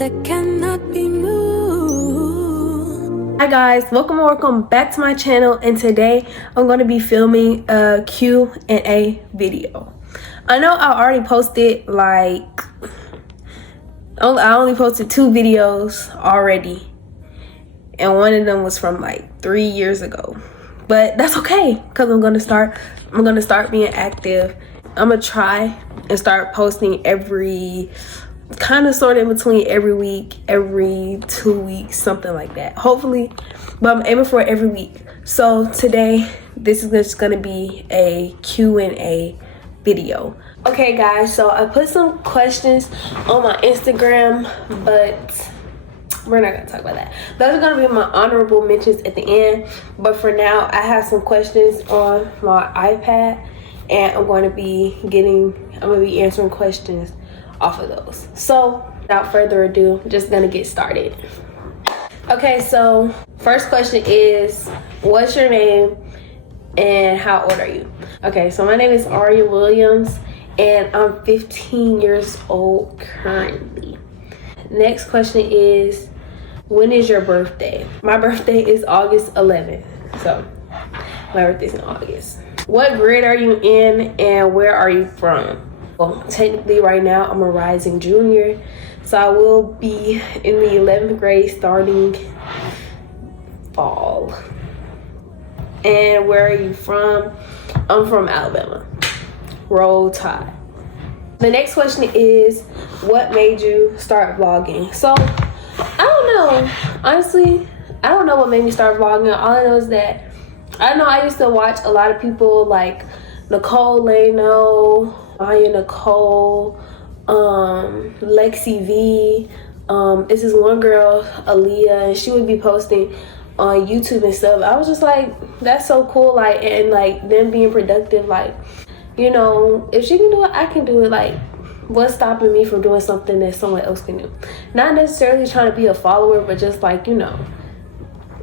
that cannot be moved. Hi guys, welcome back to my channel, and today I'm going to be filming a Q&A video. I know I already posted I only posted 2 videos already, and one of them was from like 3 years ago, but that's okay because I'm gonna start being active. I'm gonna try and start posting every kind of sort of in between every week, every 2 weeks, something like that, hopefully, but I'm aiming for every week. So today this is just gonna be a Q&A video. Okay guys, so I put some questions on my Instagram, but we're not gonna talk about that. Those are gonna be my honorable mentions at the end, but for now I have some questions on my iPad, and I'm going to be answering questions off of those. So without further ado, I'm just gonna get started. Okay, so first question is, what's your name and how old are you? Okay, so my name is ariwms and I'm 15 years old currently. Next question is, when is your birthday? My birthday is August 11th, so my birthday's in August. What grade are you in and where are you from? Well, technically right now I'm a rising junior, so I will be in the 11th grade starting fall. And where are you from? I'm from Alabama. Roll Tide. The next question is, what made you start vlogging? So I don't know, honestly, I don't know what made me start vlogging. All I know is that I used to watch a lot of people like Nicole Lano, Maya Nicole, Lexi V. It's this one girl, Aaliyah, and she would be posting on YouTube and stuff. I was just like, that's so cool, like, and like them being productive, like, you know, if she can do it, I can do it. Like, what's stopping me from doing something that someone else can do? Not necessarily trying to be a follower, but just like, you know,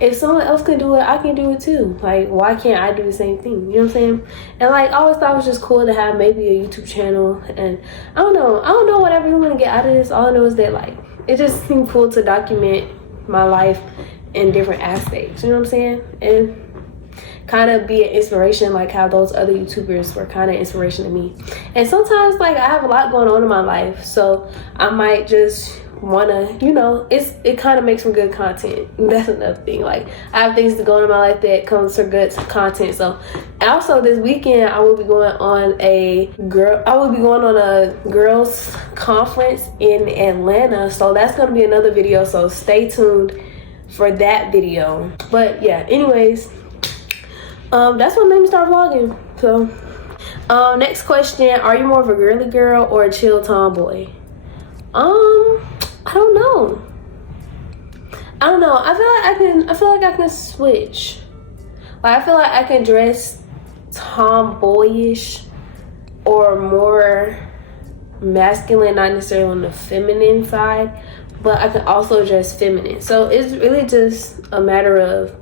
if someone else can do it, I can do it too. Like, why can't I do the same thing? You know what I'm saying? And like, I always thought it was just cool to have maybe a YouTube channel. And I don't know what I really want to get out of this. All I know is that like, it just seemed cool to document my life in different aspects. You know what I'm saying? And kind of be an inspiration, like how those other YouTubers were kind of inspiration to me. And sometimes like I have a lot going on in my life, so I might just wanna, you know, it kind of makes for good content. That's another thing. Like, I have things to go on in my life that comes for good content. So also this weekend I will be going on a girls conference in Atlanta, so that's gonna be another video, so stay tuned for that video. But yeah, anyways, that's what made me start vlogging. So next question, are you more of a girly girl or a chill tomboy? I don't know. I feel like I can switch. Like, I feel like I can dress tomboyish or more masculine, not necessarily on the feminine side, but I can also dress feminine. So it's really just a matter of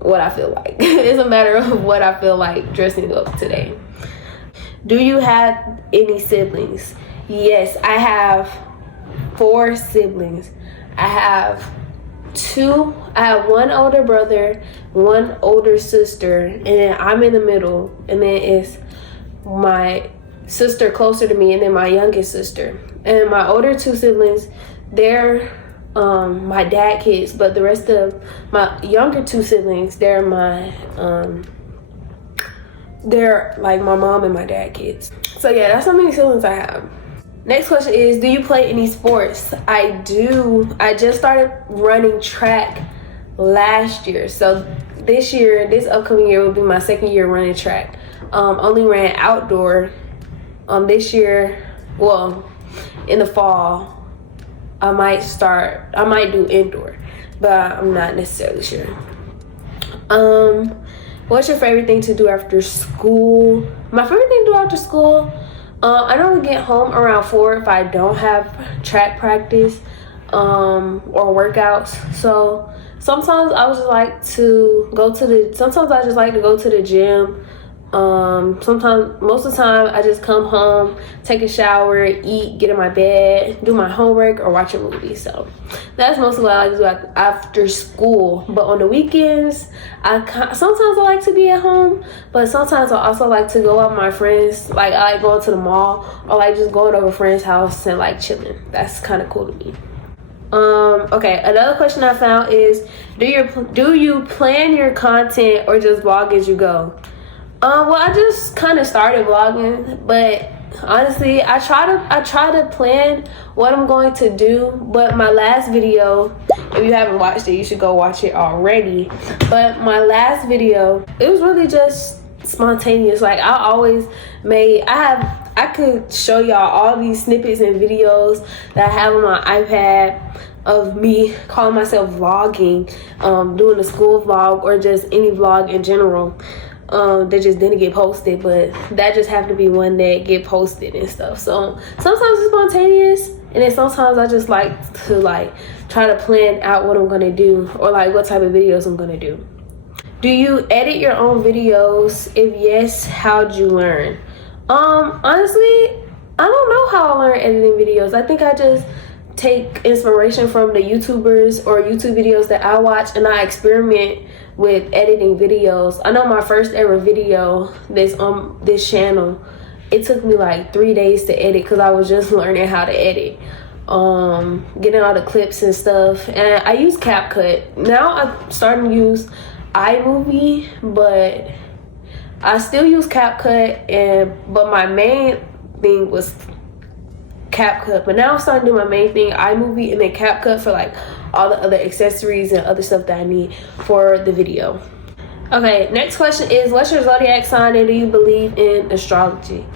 what I feel like. It's a matter of what I feel like dressing up today. Do you have any siblings? Yes, I have 4 siblings. I have 1 older brother, 1 older sister, and then I'm in the middle, and then it's my sister closer to me, and then my youngest sister. And my older 2 siblings, they're my dad kids, but the rest of my younger 2 siblings, they're like my mom and my dad kids. So yeah, that's how many siblings I have. Next question is, do you play any sports? I do. I just started running track last year, so this upcoming year will be my 2nd year running track. Only ran outdoor. This year, well, in the fall, I might do indoor, but I'm not necessarily sure. What's your favorite thing to do after school? My favorite thing to do after school, I normally get home around 4 if I don't have track practice or workouts. So sometimes I just like to go to the gym Sometimes, most of the time, I just come home, take a shower, eat, get in my bed, do my homework, or watch a movie. So that's mostly what I like to do after school. But on the weekends, sometimes I like to be at home, but sometimes I also like to go out with my friends. Like, I like going to the mall, or like just going over a friend's house and like chilling. That's kind of cool to me. Okay, another question I found is, do you plan your content or just vlog as you go? Well, I just kind of started vlogging, but honestly, I try to plan what I'm going to do. But my last video, if you haven't watched it, you should go watch it already. But my last video, it was really just spontaneous. Like, I could show y'all all these snippets and videos that I have on my iPad of me calling myself vlogging, doing a school vlog or just any vlog in general. That just didn't get posted, but that just happened to be one that get posted and stuff. So sometimes it's spontaneous, and then sometimes I just like to try to plan out what I'm gonna do, or like what type of videos I'm gonna do. Do you edit your own videos? If yes, how'd you learn? Honestly, I don't know how I learned editing videos. I think I just take inspiration from the YouTubers or YouTube videos that I watch, and I experiment with editing videos. I know my first ever video that's on this channel, it took me like 3 days to edit because I was just learning how to edit, getting all the clips and stuff. And I use CapCut. Now I'm starting to use iMovie, but I still use CapCut, but my main thing was CapCut. But now I'm starting to do my main thing, iMovie, and then CapCut for like all the other accessories and other stuff that I need for the video. Okay, next question is, what's your zodiac sign and do you believe in astrology?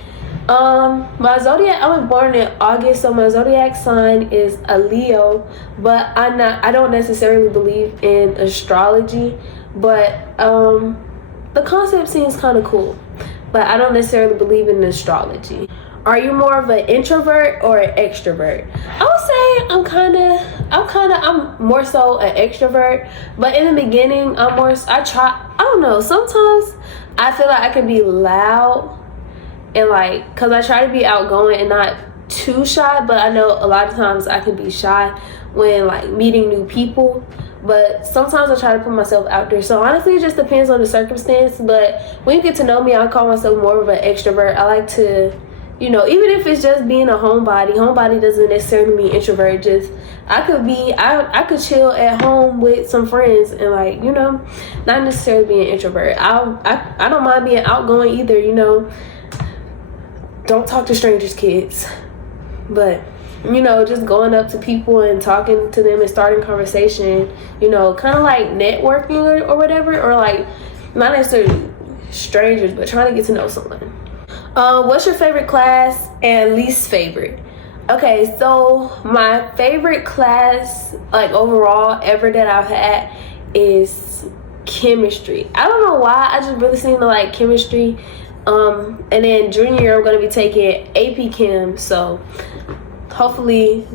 My zodiac, I was born in August, so my zodiac sign is a Leo, but I don't necessarily believe in astrology, but the concept seems kind of cool, but I don't necessarily believe in astrology. Are you more of an introvert or an extrovert? I would say I'm more so an extrovert, but in the beginning, I don't know, sometimes I feel like I can be loud and cause I try to be outgoing and not too shy, but I know a lot of times I can be shy when meeting new people, but sometimes I try to put myself out there. So honestly, it just depends on the circumstance, but when you get to know me, I call myself more of an extrovert. I like to, even if it's just being a homebody doesn't necessarily mean introvert. Just I could chill at home with some friends and not necessarily being an introvert. I don't mind being outgoing either. Don't talk to strangers, kids, but just going up to people and talking to them and starting conversation, kind of like networking or whatever, or not necessarily strangers, but trying to get to know someone. What's your favorite class and least favorite? Okay, so my favorite class, overall ever that I've had is chemistry. I don't know why, I just really seem to like chemistry. And then junior year I'm going to be taking AP Chem, so hopefully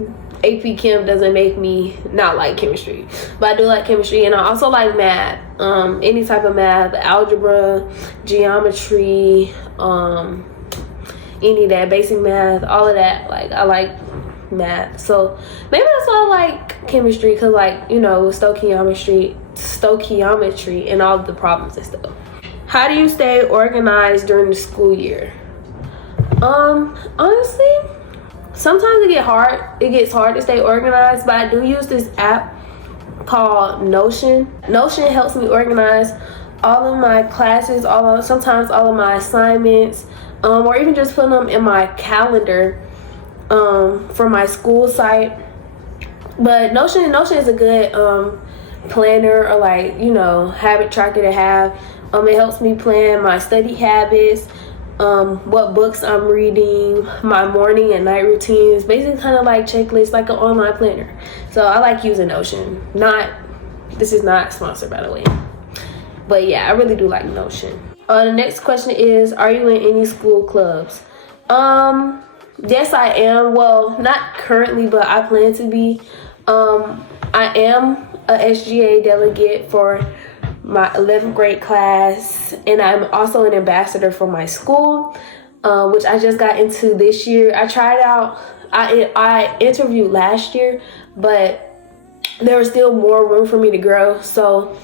AP Chem doesn't make me not like chemistry. But I do like chemistry, and I also like math. Any type of math, algebra, geometry, any of that, basic math, all of that. I like math. So maybe that's why I like chemistry, because stoichiometry and all of the problems and stuff. How do you stay organized during the school year? Honestly, sometimes it gets hard to stay organized, but I do use this app called Notion. Notion helps me organize all of my classes, sometimes all of my assignments, or even just putting them in my calendar for my school site. But Notion is a good planner or habit tracker to have. It helps me plan my study habits, what books I'm reading, my morning and night routines, basically kind of like checklists, like an online planner. So I like using Notion. This is not sponsored, by the way, but yeah, I really do like Notion. The next question is, are you in any school clubs? Yes, I am. Well, not currently, but I plan to be. I am a SGA delegate for my 11th grade class, and I'm also an ambassador for my school, which I just got into this year. I tried out, I interviewed last year, but there was still more room for me to grow, so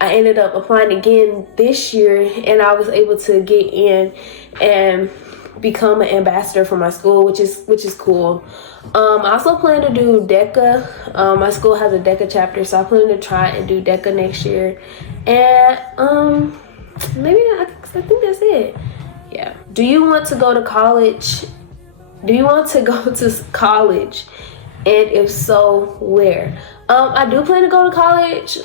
I ended up applying again this year, and I was able to get in and become an ambassador for my school, which is cool. I also plan to do DECA. My school has a DECA chapter, so I plan to try and do DECA next year. And maybe I think that's it. Yeah. Do you want to go to college? Do you want to go to college? And if so, where? I do plan to go to college.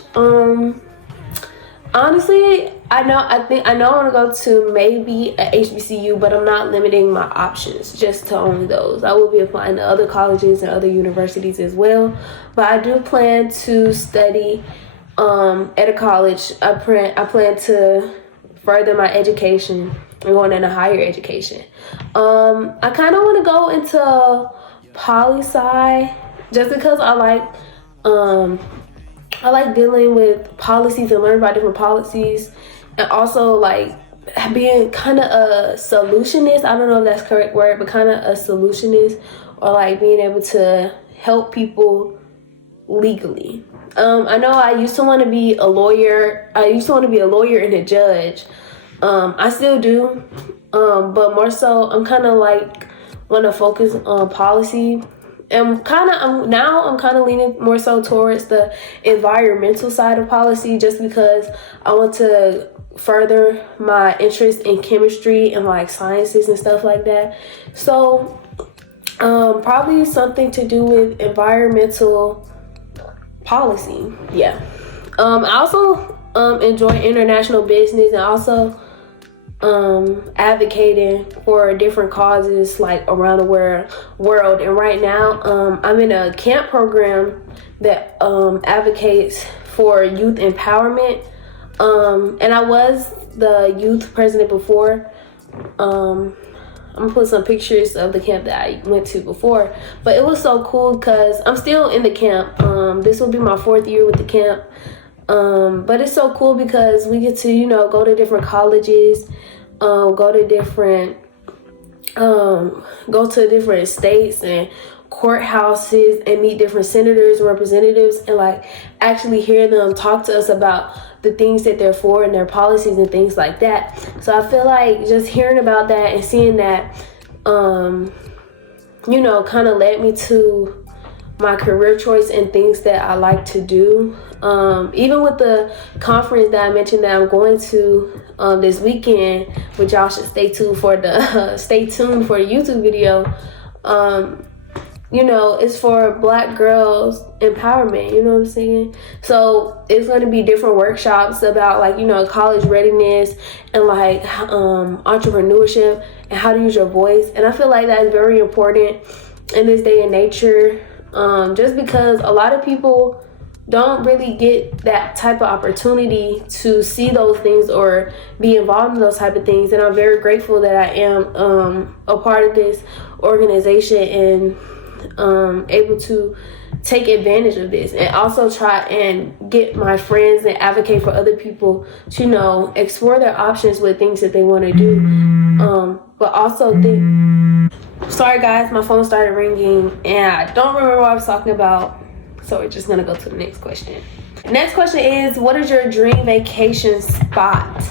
Honestly, I know I want to go to maybe a HBCU, but I'm not limiting my options just to only those. I will be applying to other colleges and other universities as well, but I do plan to study at a college. I plan to further my education and going into higher education. I kind of want to go into poli-sci just because I like dealing with policies and learning about different policies, and also like being kind of a solutionist. I don't know if that's the correct word, but kind of a solutionist, or like being able to help people legally. I know I used to want to be a lawyer. I used to want to be a lawyer and a judge. I still do, but more so I'm kind of like want to focus on policy. I'm kind of leaning more so towards the environmental side of policy, just because I want to further my interest in chemistry and like sciences and stuff like that. So probably something to do with environmental policy. Yeah. I also enjoy international business, and also advocating for different causes like around the world. And right now I'm in a camp program that advocates for youth empowerment, and I was the youth president before. I'm gonna put some pictures of the camp that I went to before, but it was so cool because I'm still in the camp. This will be my 4th year with the camp. But it's so cool because we get to, go to different colleges, go to different states and courthouses and meet different senators and representatives, and like actually hear them talk to us about the things that they're for and their policies and things like that. So I feel like just hearing about that and seeing that, kind of led me to my career choice and things that I like to do. Even with the conference that I mentioned that I'm going to this weekend, which y'all should stay tuned for the YouTube video. It's for Black girls empowerment, you know what I'm saying? So it's going to be different workshops about like, college readiness and like entrepreneurship and how to use your voice. And I feel like that is very important in this day and nature, just because a lot of people don't really get that type of opportunity to see those things or be involved in those type of things. And I'm very grateful that I am a part of this organization and able to take advantage of this, and also try and get my friends and advocate for other people to, explore their options with things that they want to do. But also sorry guys, my phone started ringing and I don't remember what I was talking about. So we're just gonna go to the next question. Next question is, what is your dream vacation spot?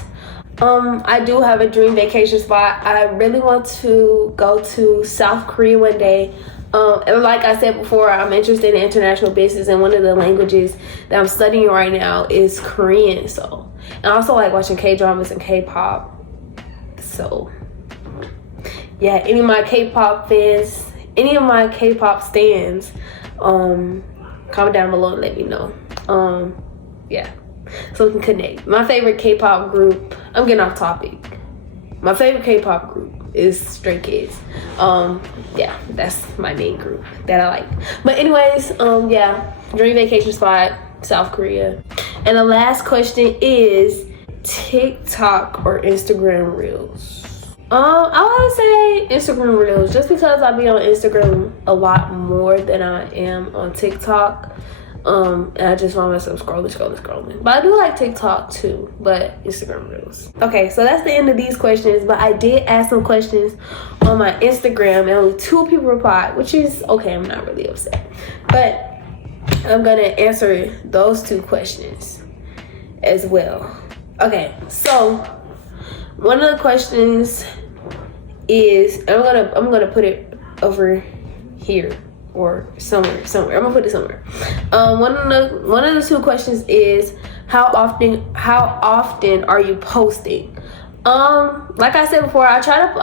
I do have a dream vacation spot. I really want to go to South Korea one day. And like I said before, I'm interested in international business, and one of the languages that I'm studying right now is Korean. So, and I also like watching K-dramas and K-pop. So, yeah, any of my K-pop fans, any of my K-pop stans, comment down below and let me know. Yeah, so we can connect. My favorite K-pop group, I'm getting off topic. My favorite K-pop group is Stray Kids. Yeah, that's my main group that I like. But anyways, yeah, dream vacation spot, South Korea. And the last question is TikTok or Instagram Reels? I would say Instagram Reels, just because I be on Instagram a lot more than I am on TikTok. And I just found myself scrolling. But I do like TikTok too, but Instagram Reels. Okay, so that's the end of these questions. But I did ask some questions on my Instagram, and only 2 people replied, which is okay. I'm not really upset, but I'm gonna answer those 2 questions as well. Okay, so one of the questions is, and I'm gonna put it over here or somewhere. I'm gonna put it somewhere. One of the 2 questions is, how often are you posting? Like I said before, I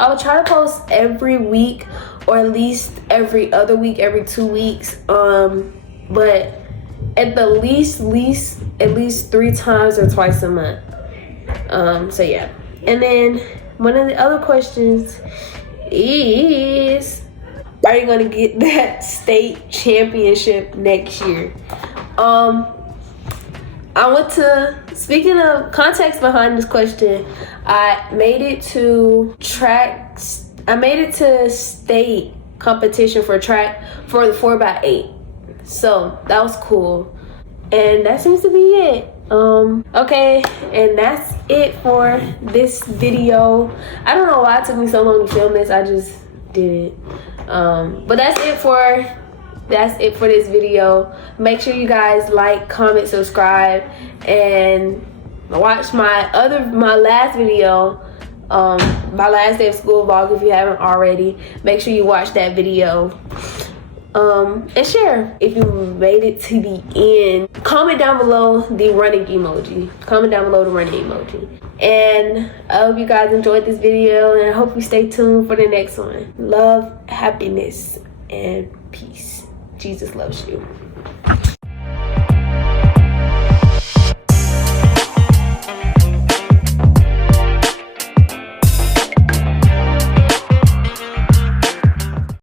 would try to post every week, or at least every other week, every 2 weeks. But at the least at least 3 times or twice a month. So yeah. And then one of the other questions is, are you gonna get that state championship next year? Speaking of context behind this question, I made it to state competition for track for the 4x8. So that was cool. And that seems to be it. Okay, and that's it for this video. I don't know why it took me so long to film this. I just did it. But that's it for this video. Make sure you guys like, comment, subscribe, and watch my last video, my last day of school vlog, if you haven't already. Make sure you watch that video. And share if you made it to the end. Comment down below the running emoji. And I hope you guys enjoyed this video, and I hope you stay tuned for the next one. Love, happiness, and peace. Jesus loves you.